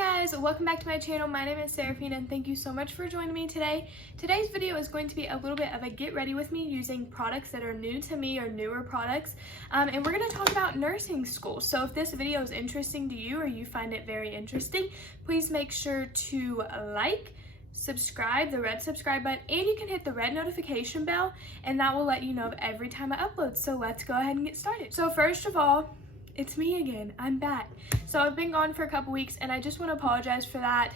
guys, welcome back to my channel. My name is Seraphina and thank you so much for joining me today. Today's video is going to be a little bit of a get ready with me using products that are new to me or newer products. And we're going to talk about nursing school. So if this video is interesting to you or you find it very interesting, please make sure to like, subscribe, the red subscribe button, and you can hit the red notification bell and that will let you know of every time I upload. So let's go ahead and get started. So first of all, it's me again. I'm back. So I've been gone for a couple weeks and I just want to apologize for that.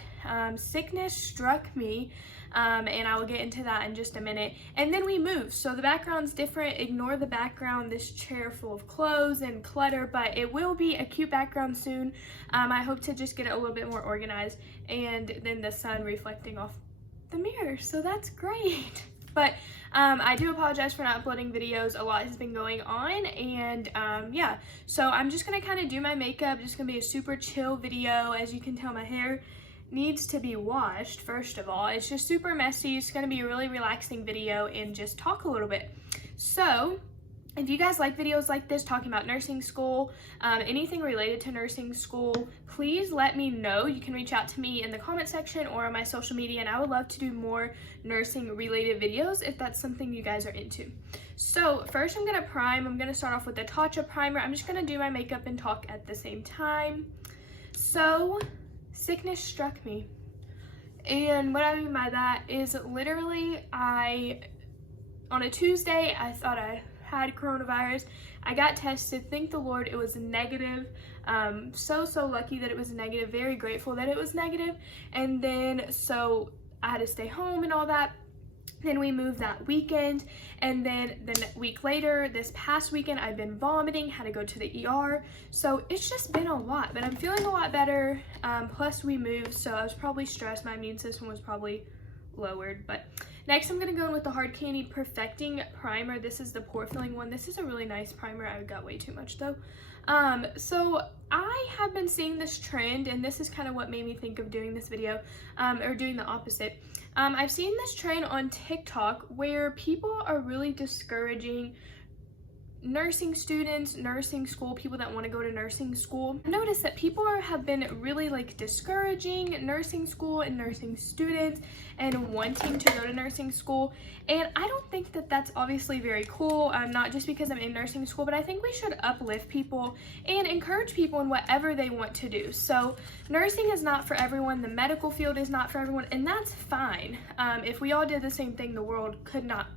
Sickness struck me and I will get into that in just a minute. And then we moved. So the background's different. Ignore the background, this chair full of clothes and clutter, but it will be a cute background soon. I hope to just get it a little bit more organized and then the sun reflecting off the mirror. So that's great. But I do apologize for not uploading videos. A lot has been going on and yeah, so I'm just gonna kind of do my makeup. Just gonna be a super chill video. As you can tell, my hair needs to be washed first of all. It's just super messy. It's gonna be a really relaxing video and just talk a little bit. So if you guys like videos like this talking about nursing school, anything related to nursing school, please let me know. You can reach out to me in the comment section or on my social media, and I would love to do more nursing related videos if that's something you guys are into. So first I'm gonna prime. I'm gonna start off with the Tatcha primer. I'm just gonna do my makeup and talk at the same time. So sickness struck me. And what I mean by that is literally on a Tuesday, I thought I had coronavirus. I got tested, thank the Lord it was negative. So lucky that it was negative, very grateful that it was negative. And then so I had to stay home and all that. Then we moved that weekend, and then the week later, this past weekend, I've been vomiting, had to go to the ER. So it's just been a lot, but I'm feeling a lot better. Plus we moved, so I was probably stressed. My immune system was probably lowered. But next I'm gonna go in with the Hard Candy Perfecting Primer. This is the pore filling one. This is a really nice primer. I got way too much though. So I have been seeing this trend, and this is kind of what made me think of doing this video, or doing the opposite. I've seen this trend on TikTok where people are really discouraging nursing students, nursing school, people that want to go to nursing school. I noticed that people have been really like discouraging nursing school and nursing students and wanting to go to nursing school, and I don't think that that's obviously very cool, not just because I'm in nursing school, but I think we should uplift people and encourage people in whatever they want to do. So nursing is not for everyone, the medical field is not for everyone, and that's fine. If we all did the same thing, the world could not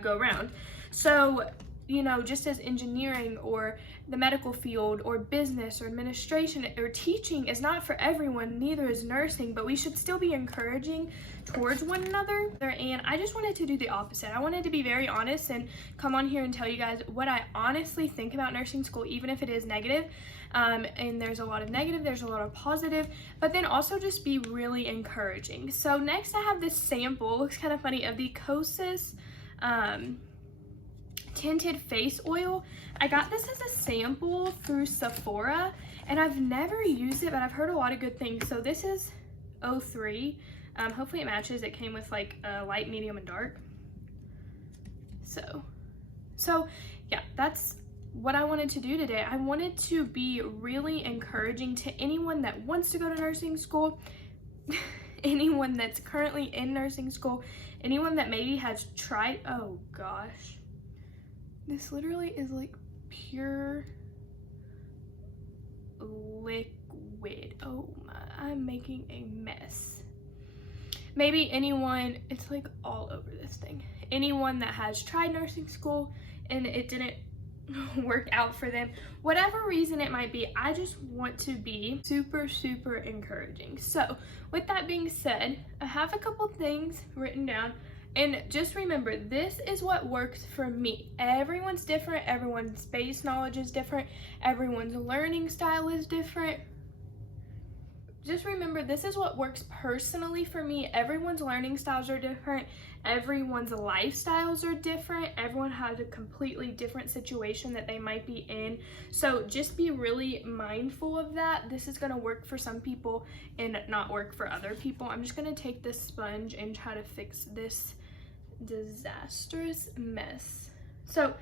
go round. So you know, just as engineering or the medical field or business or administration or teaching is not for everyone, neither is nursing, but we should still be encouraging towards one another. And I just wanted to do the opposite. I wanted to be very honest and come on here and tell you guys what I honestly think about nursing school, even if it is negative. And there's a lot of negative, there's a lot of positive, but then also just be really encouraging. So next I have this sample, it looks kind of funny, of the Kosas tinted face oil. I got this as a sample through Sephora and I've never used it, but I've heard a lot of good things. So this is 03. Hopefully it matches. It came with like a light, medium, and dark. So yeah, that's what I wanted to do today. I wanted to be really encouraging to anyone that wants to go to nursing school, anyone that's currently in nursing school, anyone that maybe has tried, oh gosh. This literally is like pure liquid. Oh my, I'm making a mess. Maybe anyone, it's like all over this thing. Anyone that has tried nursing school and it didn't work out for them, whatever reason it might be, I just want to be super encouraging. So with that being said, I have a couple things written down. And just remember, this is what works for me. Everyone's different, everyone's base knowledge is different, everyone's learning style is different. Just remember, this is what works personally for me. Everyone's learning styles are different, everyone's lifestyles are different, everyone has a completely different situation that they might be in. So just be really mindful of that. This is gonna work for some people and not work for other people. I'm just gonna take this sponge and try to fix this disastrous mess. So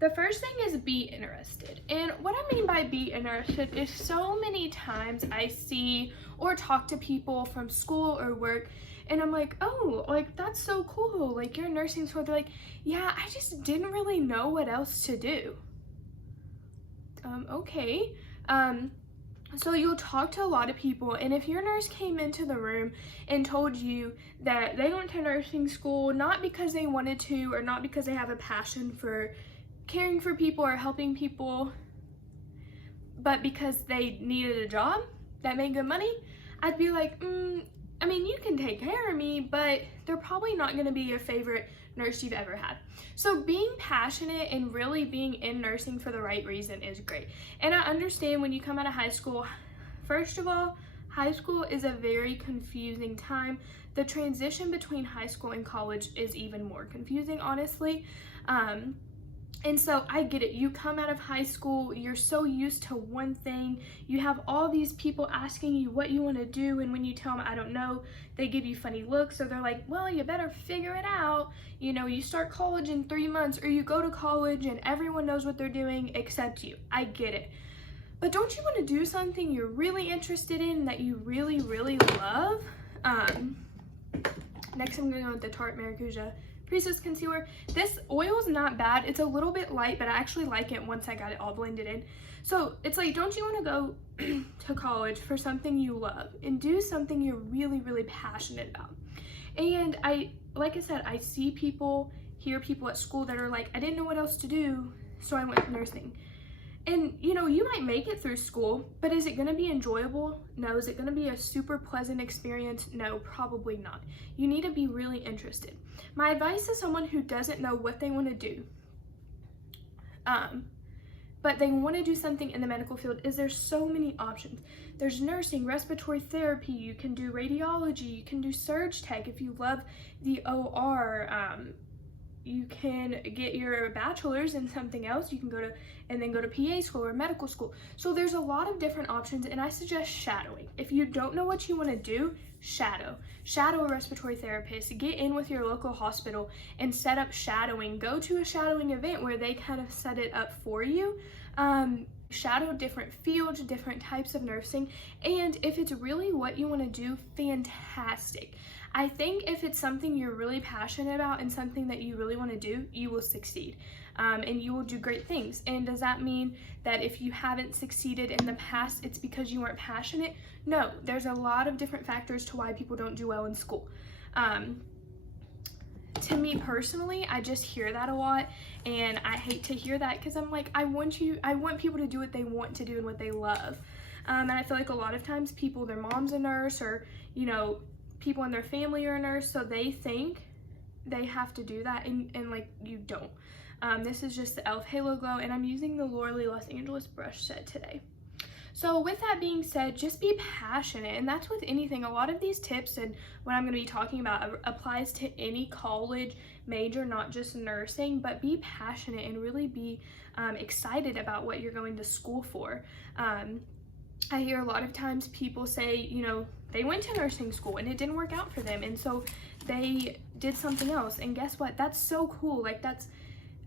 The first thing is be interested. And what I mean by be interested is so many times I see or talk to people from school or work, and I'm like, oh, like that's so cool. Like you're in nursing school. They're like, yeah, I just didn't really know what else to do. Okay. So you'll talk to a lot of people, and if your nurse came into the room and told you that they went to nursing school not because they wanted to or not because they have a passion for caring for people or helping people, but because they needed a job that made good money, I'd be like, I mean, you can take care of me, but they're probably not going to be your favorite nurse you've ever had. So being passionate and really being in nursing for the right reason is great. And I understand when you come out of high school, first of all, high school is a very confusing time. The transition between high school and college is even more confusing, honestly. And so I get it. You come out of high school, you're so used to one thing. You have all these people asking you what you want to do, and when you tell them, I don't know, they give you funny looks, or they're like, well, you better figure it out. You know, you start college in 3 months, or you go to college and everyone knows what they're doing except you. I get it. But don't you want to do something you're really interested in, that you really, really love? Next I'm going to go with the Tarte Maracuja Priestess Concealer. This oil is not bad. It's a little bit light, but I actually like it once I got it all blended in. So it's like, don't you want to go to college for something you love and do something you're really, really passionate about? And like I said, I see people, hear people at school that are like, I didn't know what else to do, so I went to nursing. And you know, you might make it through school, but is it going to be enjoyable? No. Is it going to be a super pleasant experience? No, probably not. You need to be really interested. My advice to someone who doesn't know what they want to do, but they want to do something in the medical field, is there's so many options. There's nursing, respiratory therapy, you can do radiology, you can do surge tech if you love the OR, you can get your bachelor's in something else. You can go to PA school or medical school. So there's a lot of different options, and I suggest shadowing. If you don't know what you want to do, shadow a respiratory therapist. Get in with your local hospital and set up shadowing. Go to a shadowing event where they kind of set it up for you. Shadow different fields, different types of nursing, and if it's really what you want to do, fantastic. I think if it's something you're really passionate about and something that you really want to do, you will succeed, and you will do great things. And does that mean that if you haven't succeeded in the past, it's because you weren't passionate? No, there's a lot of different factors to why people don't do well in school. To me personally, I just hear that a lot, and I hate to hear that, because I'm like, I want people to do what they want to do and what they love. And I feel like a lot of times people, their mom's a nurse, or you know, people in their family are a nurse, so they think they have to do that, and like, you don't. This is just the e.l.f. Halo Glow, and I'm using the Lorelei Los Angeles brush set today. So with that being said, just be passionate, and that's with anything. A lot of these tips and what I'm going to be talking about applies to any college major, not just nursing, but be passionate and really be excited about what you're going to school for. I hear a lot of times people say, you know, they went to nursing school and it didn't work out for them, and so they did something else, and guess what? That's so cool. Like,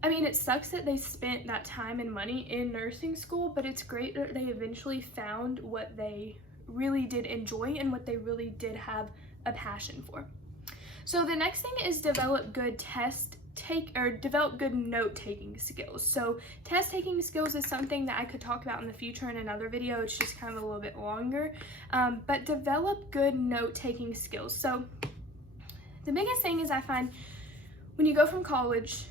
I mean, it sucks that they spent that time and money in nursing school, but it's great that they eventually found what they really did enjoy and what they really did have a passion for. So the next thing is develop good develop good note-taking skills. So test-taking skills is something that I could talk about in the future in another video. It's just kind of a little bit longer, but develop good note-taking skills. So the biggest thing is, I find when you go from college,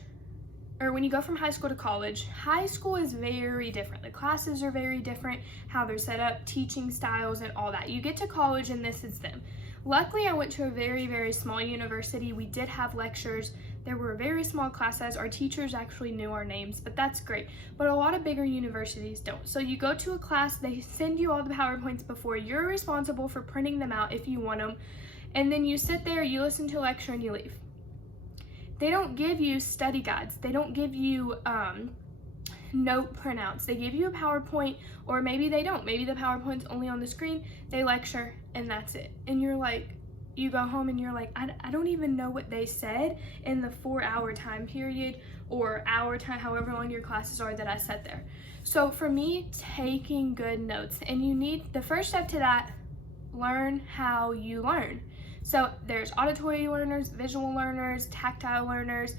or when you go from high school to college, high school is very different. The classes are very different, how they're set up, teaching styles, and all that. You get to college and this is them. Luckily, I went to a very, very small university. We did have lectures. There were very small class size. Our teachers actually knew our names, but that's great. But a lot of bigger universities don't. So you go to a class, they send you all the PowerPoints before. You're responsible for printing them out if you want them. And then you sit there, you listen to a lecture, and you leave. They don't give you study guides. They don't give you note printouts. They give you a PowerPoint, or maybe they don't. Maybe the PowerPoint's only on the screen, they lecture, and that's it. And you're like, you go home and you're like, I don't even know what they said in the 4-hour time period or hour time, however long your classes are that I sat there. So for me, taking good notes, and you need, the first step to that, learn how you learn. So there's auditory learners, visual learners, tactile learners.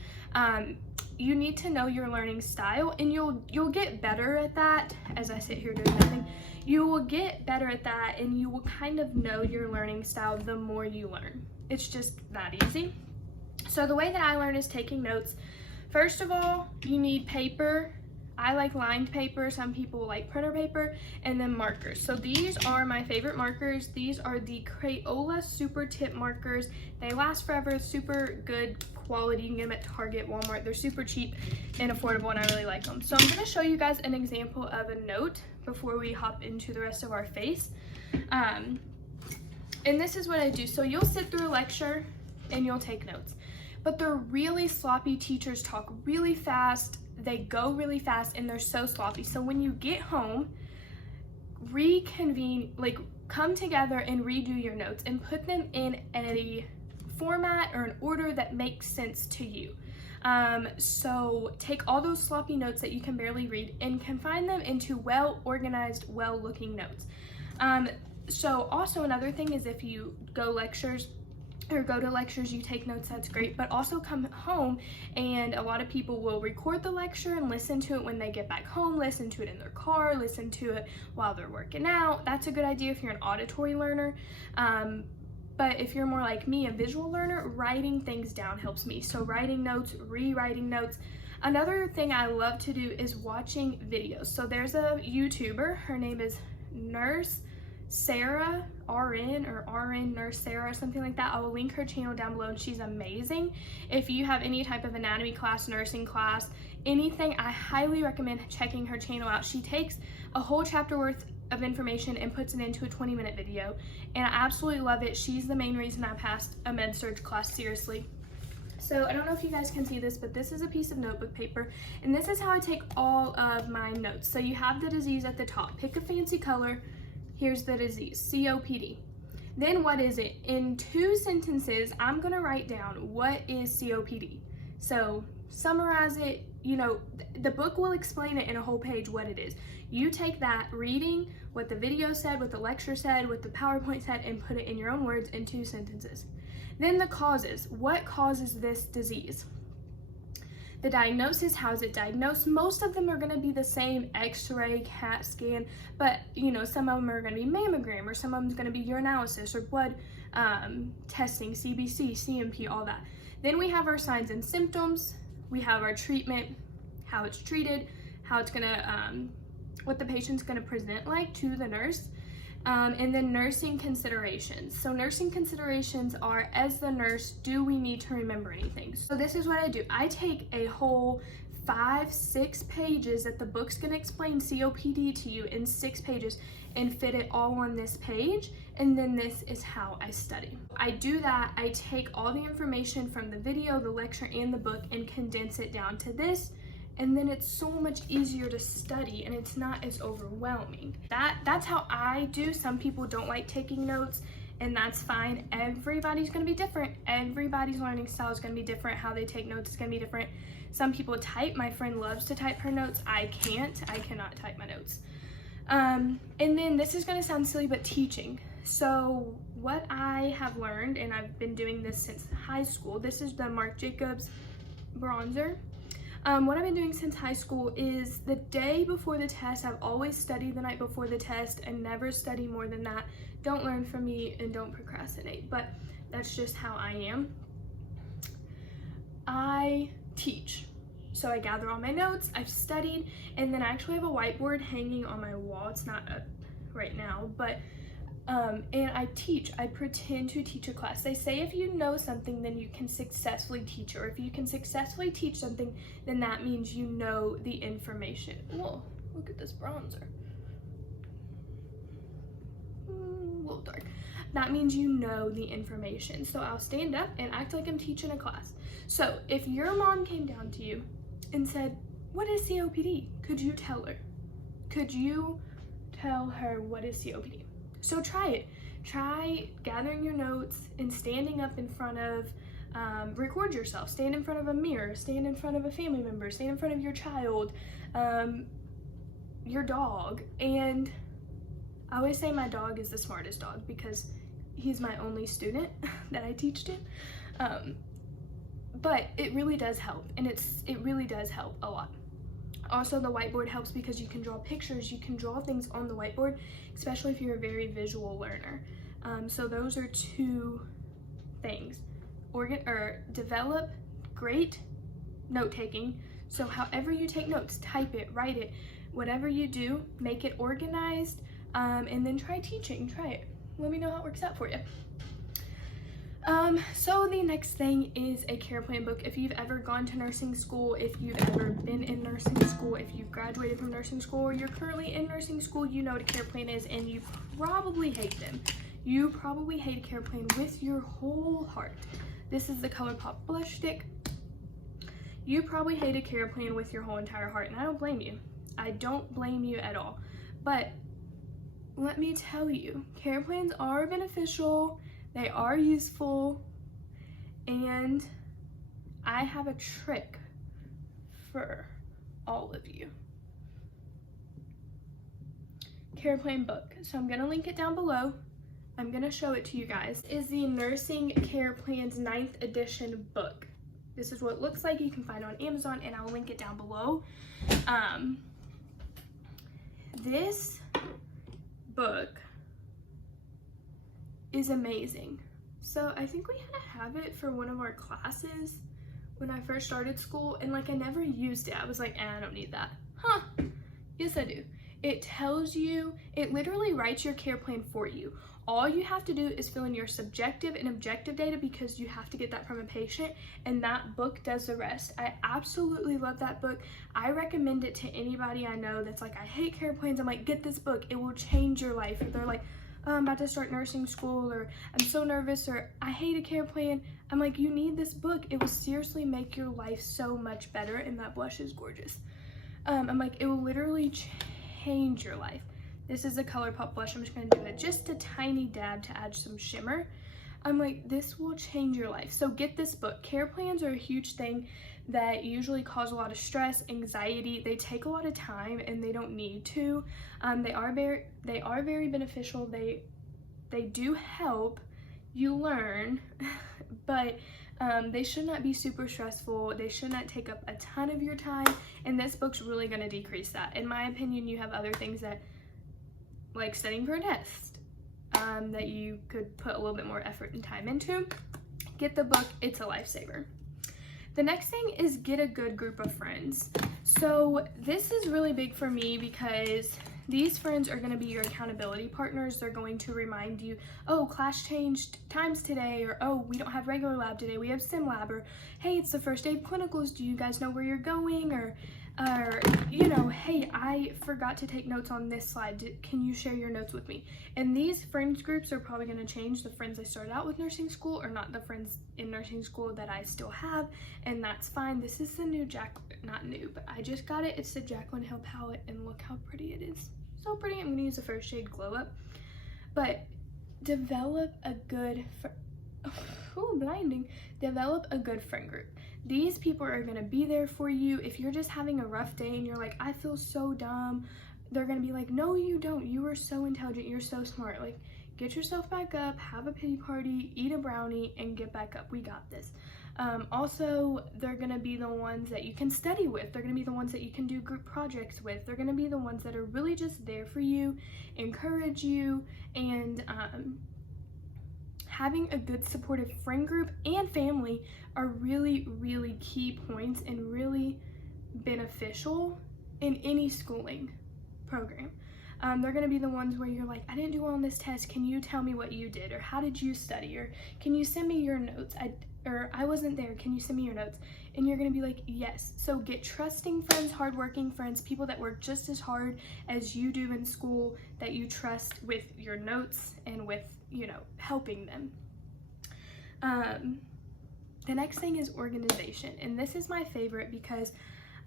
You need to know your learning style, and you'll get better at that. As I sit here doing nothing, you will get better at that, and you will kind of know your learning style the more you learn. It's just that easy. So the way that I learn is taking notes. First of all, you need paper. I like lined paper, some people like printer paper, and then markers. So these are my favorite markers. These are the Crayola Super Tip markers. They last forever, super good quality. You can get them at Target, Walmart. They're super cheap and affordable, and I really like them. So I'm gonna show you guys an example of a note before we hop into the rest of our face. And this is what I do. So you'll sit through a lecture and you'll take notes, but they're really sloppy. Teachers talk really fast. They go really fast and they're so sloppy. So when you get home, reconvene, like come together and redo your notes and put them in a format or an order that makes sense to you. So take all those sloppy notes that you can barely read and confine them into well-organized, well-looking notes. So also another thing is, if you go to lectures, you take notes, that's great, but also come home, and a lot of people will record the lecture and listen to it when they get back home, listen to it in their car, listen to it while they're working out. That's a good idea if you're an auditory learner. But if you're more like me, a visual learner, writing things down helps me. So writing notes, rewriting notes. Another thing I love to do is watching videos. So there's a YouTuber, her name is Nurse Sarah, RN Nurse Sarah, something like that. I will link her channel down below, and she's amazing. If you have any type of anatomy class, nursing class, anything, I highly recommend checking her channel out. She takes a whole chapter worth of information and puts it into a 20-minute video, and I absolutely love it. She's the main reason I passed a med-surg class seriously. So I don't know if you guys can see this, but this is a piece of notebook paper, and this is how I take all of my notes. So you have the disease at the top. Pick a fancy color. Here's the disease, COPD. Then what is it? In 2 sentences, I'm gonna write down what is COPD. So summarize it. You know, the book will explain it in a whole page what it is. You take that reading, what the video said, what the lecture said, what the PowerPoint said, and put it in your own words in 2 sentences. Then the causes. What causes this disease? The diagnosis, how is it diagnosed? Most of them are going to be the same: x-ray, CAT scan, but you know, some of them are going to be mammogram, or some of them is going to be urinalysis or blood testing, CBC, CMP, all that. Then we have our signs and symptoms. We have our treatment, how it's treated, how it's going to, what the patient's going to present like to the nurse. And then nursing considerations. So nursing considerations are, as the nurse, do we need to remember anything? So this is what I do. I take a whole 5-6 pages that the book's gonna explain COPD to you in 6 pages and fit it all on this page, and then this is how I study. I do that. I take all the information from the video, the lecture, and the book and condense it down to this, and then it's so much easier to study and it's not as overwhelming. That's how I do. Some people don't like taking notes, and that's fine. Everybody's gonna be different. Everybody's learning style is gonna be different. How they take notes is gonna be different. Some people type. My friend loves to type her notes. I cannot type my notes. And then this is gonna sound silly, but teaching. So what I have learned, and I've been doing this since high school, this is the Marc Jacobs bronzer. What I've been doing since high school is the day before the test, I've always studied the night before the test and never study more than that. Don't learn from me and don't procrastinate, but that's just how I am. I teach. So I gather all my notes, I've studied, and then I actually have a whiteboard hanging on my wall. It's not up right now, but and I teach. I pretend to teach a class. They say if you know something, then you can successfully teach, or if you can successfully teach something, then that means you know the information. Whoa, look at this bronzer. A little dark. That means you know the information. So I'll stand up and act like I'm teaching a class. So if your mom came down to you and said, "What is COPD?" Could you tell her? Could you tell her what is COPD? So try it. try gathering your notes and standing up in front of, record yourself, stand in front of a mirror, stand in front of a family member, stand in front of your child, your dog. And I always say my dog is the smartest dog because he's my only student that I teach to. But it really does help, and it really does help a lot. Also, the whiteboard helps because you can draw pictures, you can draw things on the whiteboard, especially if you're a very visual learner. So those are two things. Develop great note-taking. So however you take notes, type it, write it, whatever you do, make it organized, and then try teaching, try it. Let me know how it works out for you. So the next thing is a care plan book. If you've ever gone to nursing school, if you've ever been in nursing school, if you've graduated from nursing school, or you're currently in nursing school, you know what a care plan is, and you probably hate them. You probably hate a care plan with your whole heart. This is the ColourPop blush stick. You probably hate a care plan with your whole entire heart, and I don't blame you. I don't blame you at all. But let me tell you, care plans are beneficial, they are useful, and I have a trick for all of you. Care plan book. So I'm gonna link it down below. I'm gonna show it to you guys. This is the Nursing Care Plans 9th edition book. This is what it looks like. You can find it on Amazon, and I'll link it down below. This book is amazing. So I think we had to have it for one of our classes when I first started school, and like I never used it. I was like, I don't need that. Huh, yes I do. It tells you, it literally writes your care plan for you. All you have to do is fill in your subjective and objective data because you have to get that from a patient, and that book does the rest. I absolutely love that book. I recommend it to anybody I know that's like, I hate care plans. I'm like, get this book. It will change your life. Or they're like, oh, I'm about to start nursing school, or I'm so nervous, or I hate a care plan. I'm like, you need this book. It will seriously make your life so much better, and that blush is gorgeous. I'm like, it will literally change your life. This is a ColourPop blush. I'm just going to do just a tiny dab to add some shimmer. I'm like, this will change your life. So get this book. Care plans are a huge thing that usually cause a lot of stress, anxiety. They take a lot of time, and they don't need to. They are very beneficial. They do help you learn, but they should not be super stressful. They should not take up a ton of your time, and this book's really going to decrease that. In my opinion, you have other things that, like studying for a test, that you could put a little bit more effort and time into. Get the book, it's a lifesaver. The next thing is get a good group of friends. So this is really big for me because these friends are going to be your accountability partners. They're going to remind you, oh, class changed times today, or oh, we don't have regular lab today, we have sim lab, or hey, it's the first day of clinicals, do you guys know where you're going, or you know, hey, I forgot to take notes on this slide, can you share your notes with me? And these friends groups are probably going to change. The friends I started out with nursing school are not the friends in nursing school that I still have, and that's fine. This is the new not new, but I just got it. It's the Jaclyn Hill palette, and look how pretty it is. So pretty. I'm going to use the first shade Glow Up. But develop a good develop a good friend group. These people are going to be there for you. If you're just having a rough day and you're like, I feel so dumb, they're going to be like, no, you don't. You are so intelligent. You're so smart. Like, get yourself back up, have a pity party, eat a brownie, and get back up. We got this. Also, they're going to be the ones that you can study with. They're going to be the ones that you can do group projects with. They're going to be the ones that are really just there for you, encourage you, and having a good supportive friend group and family are really, really key points and really beneficial in any schooling program. They're going to be the ones where you're like, I didn't do well on this test. Can you tell me what you did? Or how did you study? Or can you send me your notes? I wasn't there. Can you send me your notes? And you're going to be like, yes. So get trusting friends, hardworking friends, people that work just as hard as you do in school, that you trust with your notes and with, you know, helping them. The next thing is organization. And this is my favorite because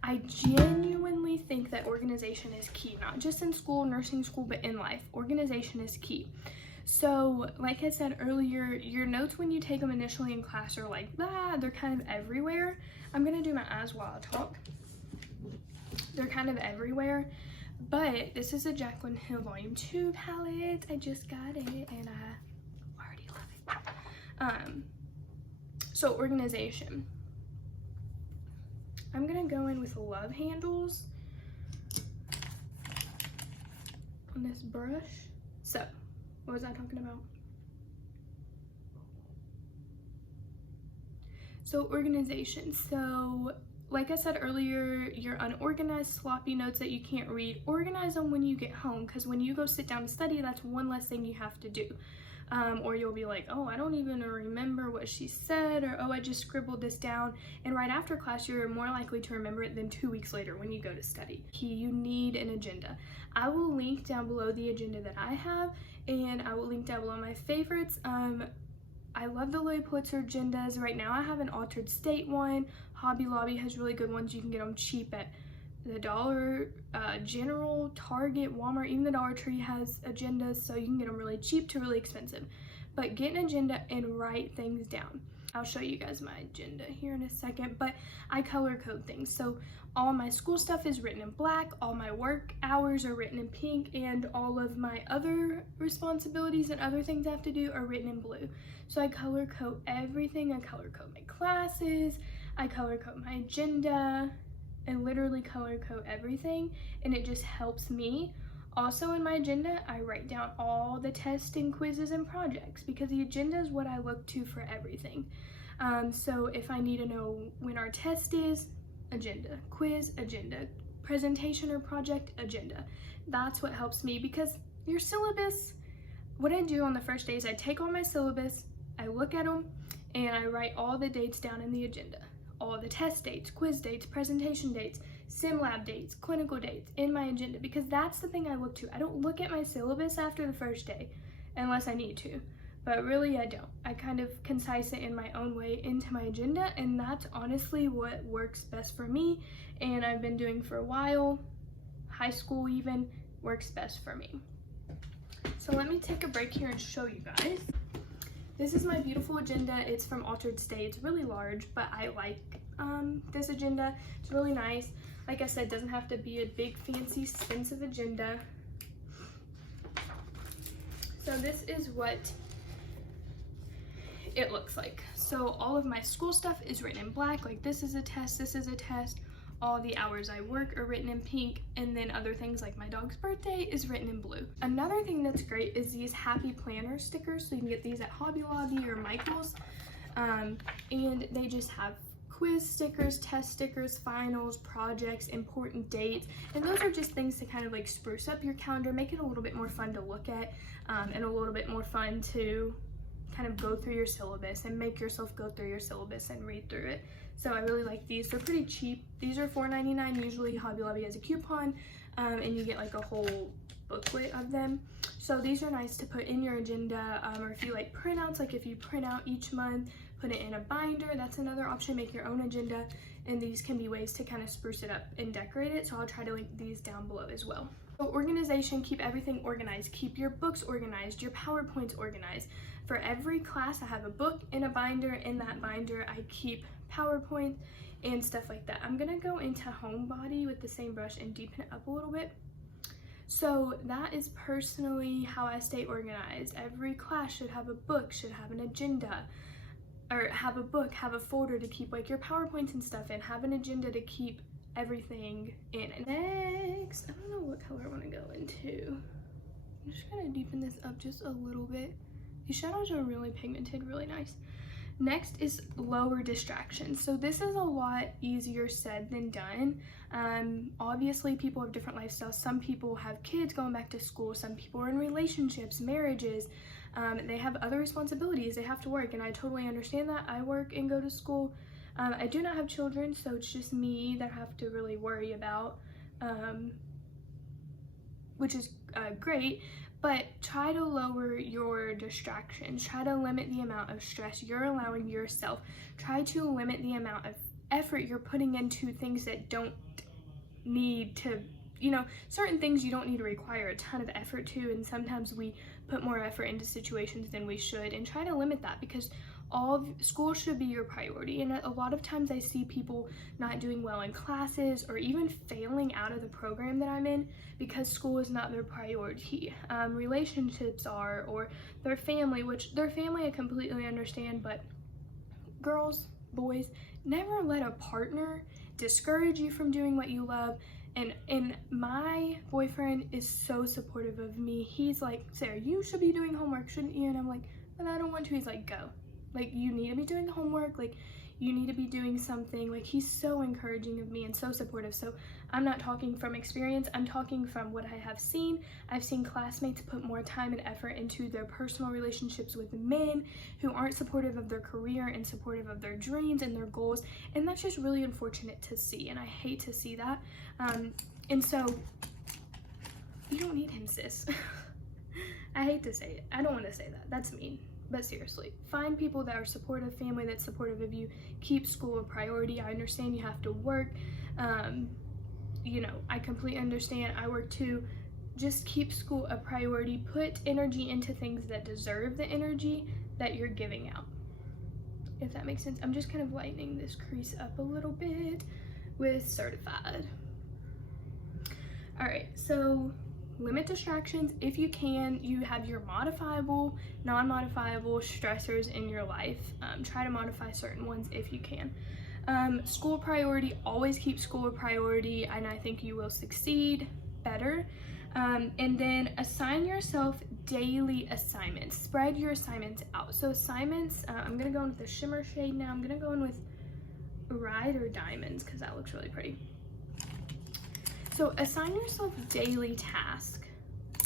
I genuinely think that organization is key, not just in school, nursing school, but in life. Organization is key. So like I said earlier, your notes when you take them initially in class are like that. They're kind of everywhere. I'm gonna do my eyes while I talk. They're kind of everywhere, but this is a Jaclyn Hill Volume 2 palette. I just got it and I already love it. So organization. I'm gonna go in with love handles on this brush. So, what was I talking about? So organization. So like I said earlier, your unorganized, sloppy notes that you can't read, organize them when you get home, because when you go sit down to study, that's one less thing you have to do. Or you'll be like, oh, I don't even remember what she said, or oh, I just scribbled this down. And right after class, you're more likely to remember it than 2 weeks later when you go to study. You need an agenda. I will link down below the agenda that I have, and I will link down below my favorites. I love the Lilly Pulitzer agendas. Right now I have an Altered State one. Hobby Lobby has really good ones. You can get them cheap at the Dollar General, Target, Walmart, even the Dollar Tree has agendas, so you can get them really cheap to really expensive. But get an agenda and write things down. I'll show you guys my agenda here in a second, but I color code things. So all my school stuff is written in black, all my work hours are written in pink, and all of my other responsibilities and other things I have to do are written in blue. So I color code everything. I color code my classes, I color code my agenda, and literally color code everything, and it just helps me. Also in my agenda, I write down all the tests and quizzes and projects, because the agenda is what I look to for everything. So if I need to know when our test is, agenda, quiz, agenda, presentation or project, agenda. That's what helps me, because your syllabus, what I do on the first day is I take all my syllabus, I look at them, and I write all the dates down in the agenda. All the test dates, quiz dates, presentation dates, sim lab dates, clinical dates in my agenda, because that's the thing I look to. I don't look at my syllabus after the first day unless I need to, but really I don't. I kind of concise it in my own way into my agenda, and that's honestly what works best for me, and I've been doing for a while. High school even works best for me. So let me take a break here and show you guys. This is my beautiful agenda. It's from Altered State. It's really large, but I like this agenda. It's really nice. Like I said, it doesn't have to be a big, fancy, expensive agenda. So this is what it looks like. So all of my school stuff is written in black. Like this is a test, this is a test. All the hours I work are written in pink, and then other things like my dog's birthday is written in blue. Another thing that's great is these Happy Planner stickers. So you can get these at Hobby Lobby or Michael's, and they just have quiz stickers, test stickers, finals, projects, important dates, and those are just things to kind of like spruce up your calendar, make it a little bit more fun to look at, and a little bit more fun to kind of go through your syllabus and make yourself go through your syllabus and read through it. So I really like these. They're pretty cheap. These are $4.99. Usually Hobby Lobby has a coupon, and you get like a whole booklet of them. So these are nice to put in your agenda, or if you like printouts, like if you print out each month, put it in a binder. That's another option. Make your own agenda, and these can be ways to kind of spruce it up and decorate it. So I'll try to link these down below as well. So organization, keep everything organized. Keep your books organized, your PowerPoints organized. For every class, I have a book in a binder. In that binder, I keep PowerPoint and stuff like that. I'm gonna go into Homebody with the same brush and deepen it up a little bit. So that is personally how I stay organized. Every class should have a book, should have an agenda, or have a book, have a folder to keep like your PowerPoints and stuff in, have an agenda to keep everything in. Next, I don't know what color I want to go into. I'm just gonna deepen this up just a little bit. These shadows are really pigmented, really nice. Next is lower distractions. So this is a lot easier said than done. Obviously people have different lifestyles. Some people have kids going back to school. Some people are in relationships, marriages. They have other responsibilities. They have to work, and I totally understand that. I work and go to school. I do not have children, so it's just me that I have to really worry about, which is great. But try to lower your distractions. Try to limit the amount of stress you're allowing yourself. Try to limit the amount of effort you're putting into things that don't need to certain things you don't need to require a ton of effort to, and sometimes we put more effort into situations than we should, and try to limit that, because school should be your priority. And a lot of times I see people not doing well in classes or even failing out of the program that I'm in because school is not their priority. Relationships are, or their family, which their family I completely understand, but girls, boys, never let a partner discourage you from doing what you love. And my boyfriend is so supportive of me. He's like, Sarah, you should be doing homework, shouldn't you? And I'm like, but I don't want to. He's like, go. Like, you need to be doing homework. Like, you need to be doing something. Like, he's so encouraging of me and so supportive. So I'm not talking from experience. I'm talking from what I have seen. I've seen classmates put more time and effort into their personal relationships with men who aren't supportive of their career and supportive of their dreams and their goals. And that's just really unfortunate to see. And I hate to see that. And so you don't need him, sis. I hate to say it. I don't want to say that. That's mean. But seriously, find people that are supportive, family that's supportive of you. Keep school a priority. I understand you have to work. I completely understand. I work too. Just keep school a priority. Put energy into things that deserve the energy that you're giving out. If that makes sense. I'm just kind of lightening this crease up a little bit with Certified. All right, so limit distractions if you can. You have your modifiable, non-modifiable stressors in your life. Try to modify certain ones if you can. School priority, always keep school a priority, and I think you will succeed better. And then assign yourself daily assignments. Spread your assignments out. So assignments, I'm gonna go in with the shimmer shade now. I'm gonna go in with Ride or Diamonds because that looks really pretty. So assign yourself daily tasks,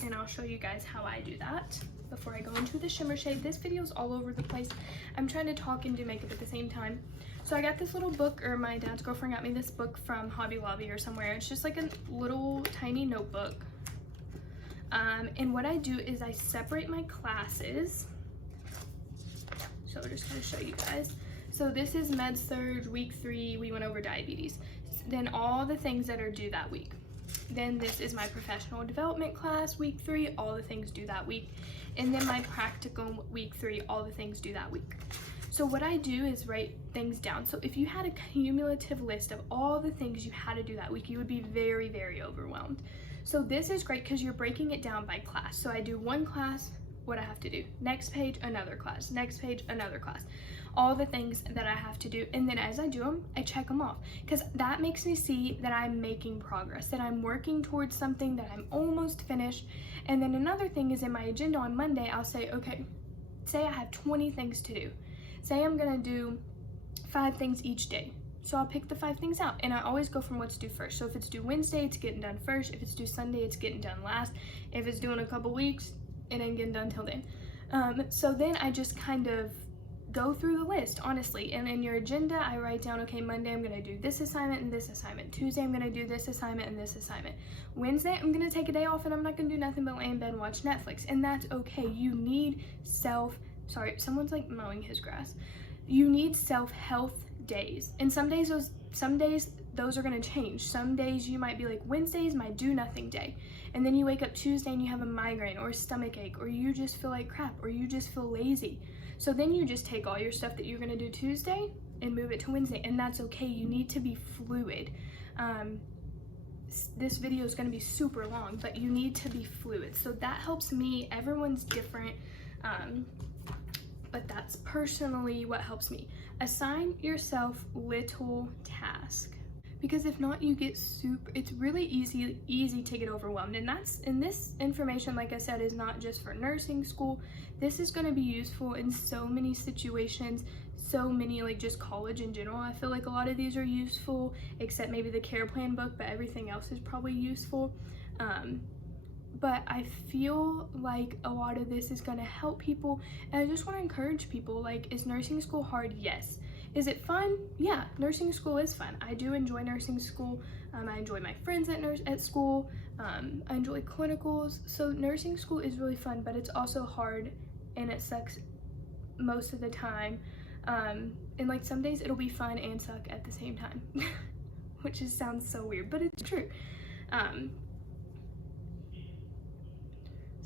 and I'll show you guys how I do that before I go into the shimmer shade. This video is all over the place. I'm trying to talk and do makeup at the same time. So I got this little book, or my dad's girlfriend got me this book from Hobby Lobby or somewhere. It's just like a little tiny notebook. And what I do is I separate my classes. So I'm just gonna show you guys. So this is Med Surg week 3. We went over diabetes. Then all the things that are due that week. Then this is my professional development class, week 3, all the things due that week. And then my practicum, week 3, all the things due that week. So what I do is write things down. So if you had a cumulative list of all the things you had to do that week, you would be very, very overwhelmed. So this is great because you're breaking it down by class. So I do one class, what I have to do. Next page, another class. Next page, another class. All the things that I have to do, and then as I do them, I check them off, because that makes me see that I'm making progress, that I'm working towards something, that I'm almost finished. And then another thing is in my agenda on Monday, I'll say, okay, say I have 20 things to do. Say I'm gonna do 5 things each day. So I'll pick the 5 things out, and I always go from what's due first. So if it's due Wednesday, it's getting done first. If it's due Sunday, it's getting done last. If it's due in a couple weeks, it ain't getting done till then. So then I just kind of go through the list, honestly. And in your agenda, I write down, okay, Monday I'm gonna do this assignment and this assignment. Tuesday I'm gonna do this assignment and this assignment. Wednesday I'm gonna take a day off and I'm not gonna do nothing but lay in bed and watch Netflix. And that's okay. You need sorry, someone's like mowing his grass. You need self-health days. And some days those are gonna change. Some days you might be like, Wednesday's my do nothing day. And then you wake up Tuesday and you have a migraine or a stomach ache, or you just feel like crap, or you just feel lazy. So then you just take all your stuff that you're gonna do Tuesday and move it to Wednesday, and that's okay. You need to be fluid. This video is gonna be super long, but you need to be fluid. So that helps me. Everyone's different, but that's personally what helps me. Assign yourself little tasks, because if not, you get it's really easy to get overwhelmed. And this information, like I said, is not just for nursing school. This is going to be useful in so many situations, so many, like just college in general. I feel like a lot of these are useful, except maybe the care plan book, but everything else is probably useful. But I feel like a lot of this is going to help people, and I just want to encourage people. Like, is nursing school hard? Yes. Is it fun? Yeah, nursing school is fun. I do enjoy nursing school. I enjoy my friends at school. I enjoy clinicals. So nursing school is really fun, but it's also hard, and it sucks most of the time. And like some days it'll be fun and suck at the same time, which just sounds so weird, but it's true.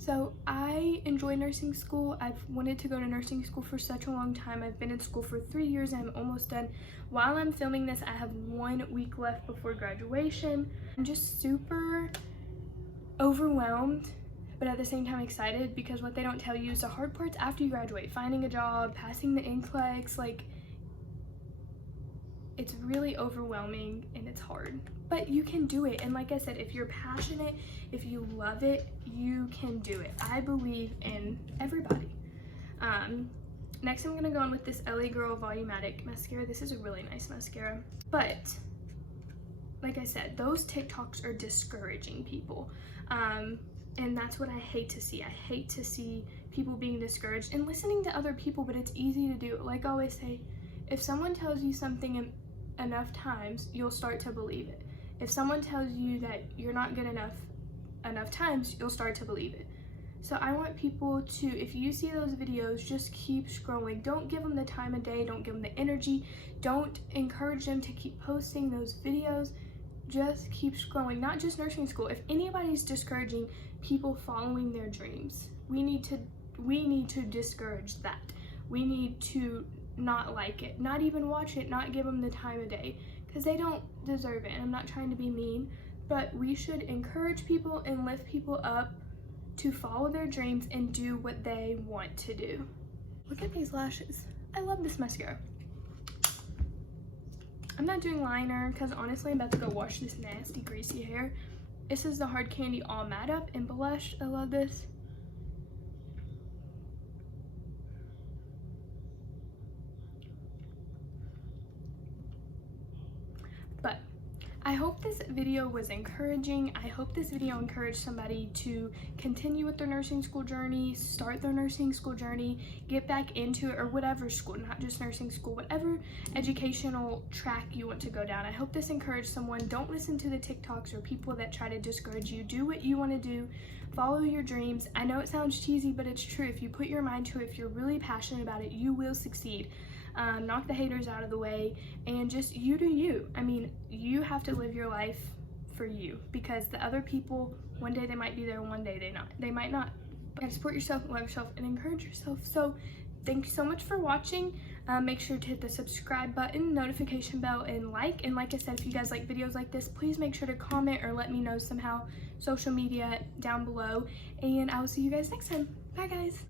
So I enjoy nursing school. I've wanted to go to nursing school for such a long time. I've been in school for 3 years and I'm almost done. While I'm filming this, I have 1 week left before graduation. I'm just super overwhelmed, but at the same time excited, because what they don't tell you is the hard parts after you graduate. Finding a job, passing the NCLEX, like, it's really overwhelming and it's hard, but you can do it. And like I said, if you're passionate, if you love it, you can do it. I believe in everybody. Next I'm gonna go on with this LA Girl Volumatic mascara. This is a really nice mascara, but like I said, those TikToks are discouraging people, and that's what I hate to see. I hate to see people being discouraged and listening to other people, but it's easy to do. Like I always say, if someone tells you something enough times, you'll start to believe it. If someone tells you that you're not good enough times, you'll start to believe it. So I want people to, if you see those videos, just keep scrolling. Don't give them the time of day, don't give them the energy, don't encourage them to keep posting those videos. Just keep scrolling. Not just nursing school. If anybody's discouraging people following their dreams, we need to discourage that. We need to not like it, not even watch it, not give them the time of day, because they don't deserve it. And I'm not trying to be mean, but we should encourage people and lift people up to follow their dreams and do what they want to do. Look at these lashes. I love this mascara. I'm not doing liner because honestly I'm about to go wash this nasty greasy hair. This is the Hard Candy All Matte Up in Blush. I love this. But I hope this video was encouraging. I hope this video encouraged somebody to continue with their nursing school journey, start their nursing school journey, get back into it, or whatever school, not just nursing school, whatever educational track you want to go down. I hope this encouraged someone. Don't listen to the TikToks or people that try to discourage you. Do what you want to do. Follow your dreams. I know it sounds cheesy, but it's true. If you put your mind to it, if you're really passionate about it, you will succeed. Knock the haters out of the way and just you do you. I mean, you have to live your life for you, because the other people, one day they might be there, one day they might not. You gotta support yourself, love yourself, and encourage yourself. So thank you so much for watching. Make sure to hit the subscribe button, notification bell, and like. And like I said, if you guys like videos like this, please make sure to comment or let me know somehow, social media down below. And I will see you guys next time. Bye guys.